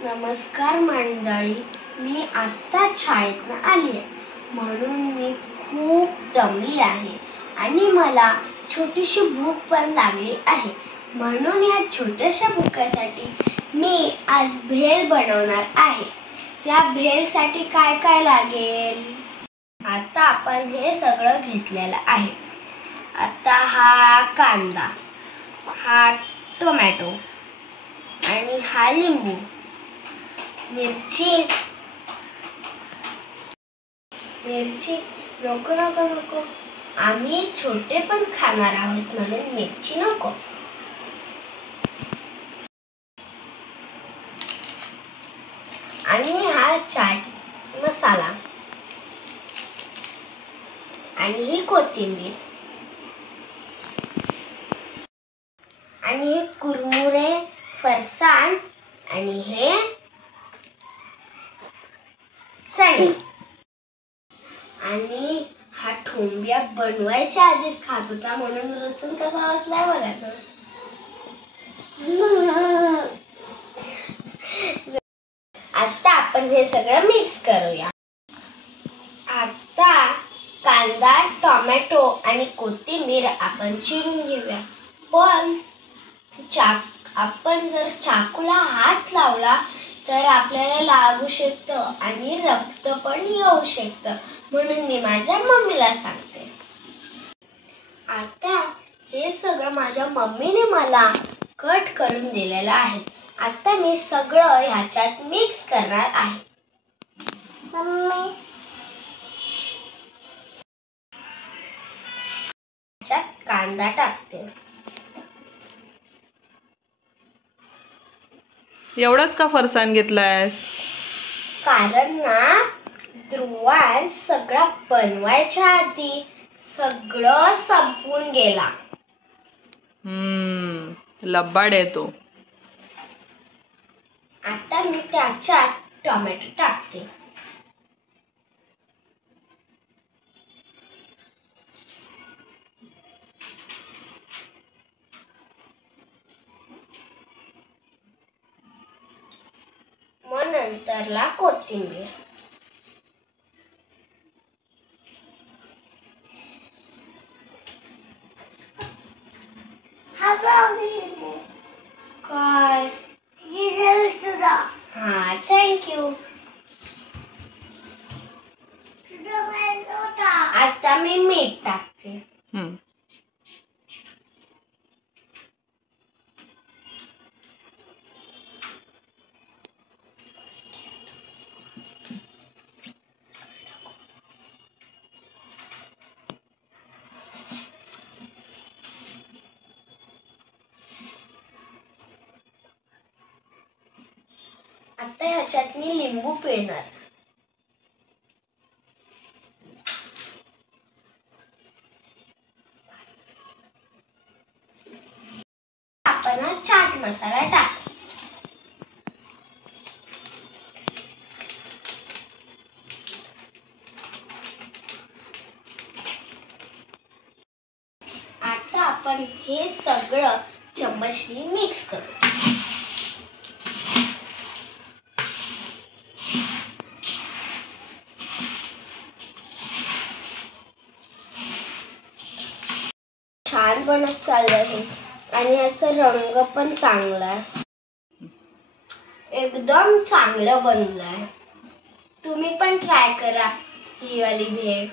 नमस्कार मंडळी, मी आत्ता शाळेतून आली आहे म्हणून मी खूप दमली आहे आणि मला छोटीशी भूक पण लागली आहे. म्हणून या छोट्याशा भुकेसाठी मी आज भेळ बनवणार आहे. त्या भेळसाठी काय काय लागेल? आता आपण हे सगळं घेतलेलं आहे. आता हा कांदा, हा टोमॅटो आणि हा लिंबू, मिरची नको, आम्ही छोटे पण खाणार आहोत म्हणून मिरची नको. आणि हा चाट मसाला आणि ही कोथिंबीर आणि हे कुरमुरे, फरसाण आणि हे चणे. आणि हा ठोंबिया बनवायच्या आधीच खात होता म्हणून रसून कसा बसलाय बघा. आता आपण हे सगळं मिक्स करूया. आता कांदा, टोमॅटो आणि कोथिंबीर आपण चिरून घेऊया. पण आपण जर चाकूला हात लावला तर आपल्याला लागू शकतं आणि रक्त पण येऊ शकतं, म्हणून मी माझ्या मम्मीला सांगते. आता हे सगळं माझ्या मम्मीने मला कट करून दिलेलं आहे. आता मी सगळं ह्याच्यात मिक्स करणार आहे. मम्मी, ह्याच्यात कांदा टाकते. एवढाच का फरसाण घेतलायस? कारण ना ध्रुवांश सगळं बनवायच्या आधी सगळं संपून गेला. लबाड आहे तो. आता मी त्याच्यात टोमॅटो टाकते. मग नंतरला कोथिंबीर. काय? हा, थँक्यू. आता मी मीठ टाकते. आता ह्याच्यात मी लिंबू पिळणार. आपण हा चाट मसाला टाकू. आता आपण हे सगळं चम्मचनी मिक्स करू. छान बनत चाललंय हे आणि याचा रंग पण चांगला आहे. एकदम चांगलं बनलंय. तुम्ही पण ट्राय करा ही वाली भेळ.